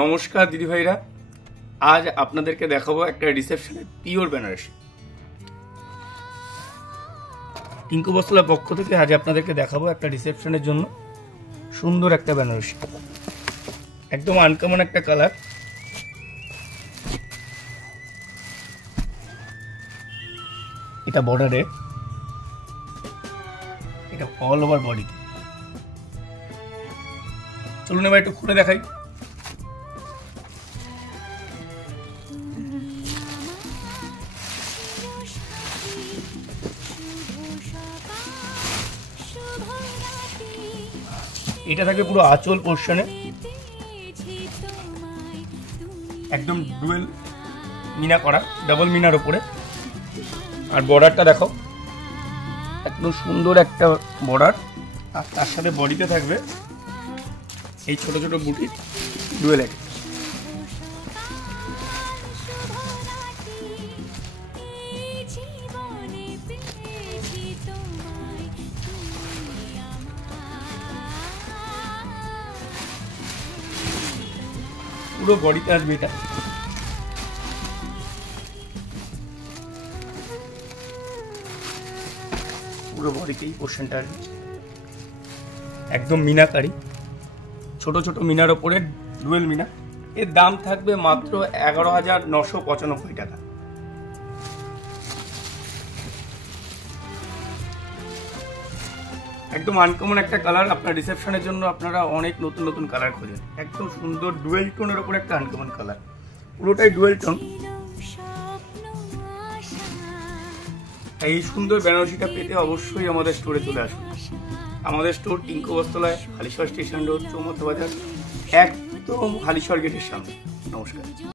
নমস্কার দিদি ভাইরা, আজ আপনাদেরকে দেখাবো একটা রিসেপশনের পিওর বেনারসি। টিঙ্কু বস্ত্রালয়ের পক্ষ থেকে আজ আপনাদেরকে দেখাবো একটা রিসেপশনের জন্য সুন্দর একটা বেনারসি, একদম আনকমন একটা কালার। এটা বর্ডারে, এটা অল ওভার বডি। চলুন এবার একটু খুলে দেখাই। এটা থাকে পুরো আঁচল পোর্শনে, একদম ডুয়েল মিনা করা, ডাবল মিনার উপরে। আর বর্ডারটা দেখো, একদম সুন্দর একটা বর্ডার। আর তার সাথে বডিতে থাকবে এই ছোট ছোট বুটি, ডুয়েল এক। পুরো বডিতে আসবে এটা। পুরো বডিতে এই পোর্শনটা আসবে, একদম মিনাকারি, ছোট ছোট মিনার ওপরে ডুয়েল মিনা। এর দাম থাকবে মাত্র 11,995 টাকা। একদম আনকমন একটা কালার। আপনার রিসেপশনের জন্য আপনারা অনেক নতুন নতুন কালার খোঁজেন, একদম সুন্দর ডুয়েল টোনের উপর একটা আনকমন কালার, পুরোটাই ডুয়েল টোন। এই সুন্দর বেনারসিটা পেতে অবশ্যই আমাদের স্টোরে চলে আসুন। আমাদের স্টোর টিঙ্কু বস্ত্রালয়, হালিশহর স্টেশন রোড, চৌমুহনী বাজার, একদম হালিশহর গেটের সামনে। নমস্কার।